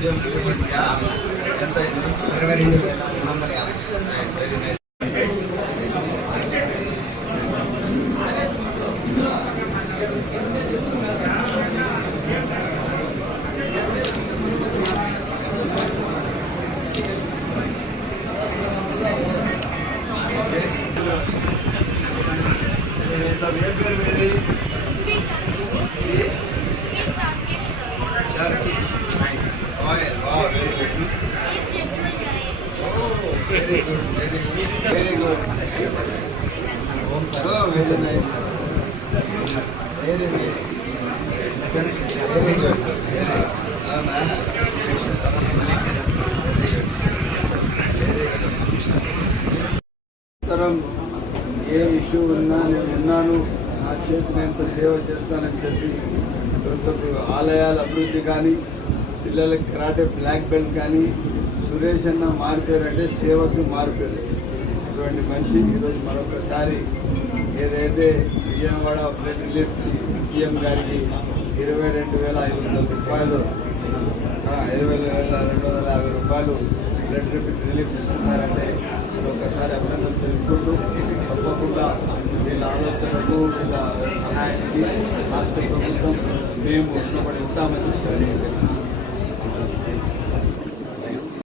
CM relief cap ఎంత అయింది ఇరవై రెండు వేల రెండు వందల యాభై వెరీ నైస్ सब एक बार मेरी Turkey Very తరం ఏ ఇష్యూ ఉన్నా నేను విన్నాను. నా చేతిని ఎంత సేవ చేస్తానని చెప్పి ప్రభుత్వపు ఆలయాల అభివృద్ధి కానీ పిల్లలకి కరాటే బ్లాక్ బెల్ట్ కానీ సురేష్ అన్న మారిపోయారు అంటే సేవకు మారిపోయారు ఇటువంటి మనిషి ఈరోజు మరొకసారి ఏదైతే విజయవాడ ఫ్లడ్ రిలీఫ్ సీఎం గారికి ఇరవై రెండు వేల ఐదు వందల రూపాయలు ఇరవై వేల రెండు వందల యాభై రూపాయలు ఫ్లడ్ రిలీఫ్ రిలీఫ్ ఇస్తున్నారంటే ఒకసారి అభినందనలు తెలుపుకుంటూ తప్పకుండా వీళ్ళ ఆలోచనకు వీళ్ళ సహాయానికి రాష్ట్ర ప్రభుత్వం మేము ఉన్నప్పుడు ఉంటామని చెప్పి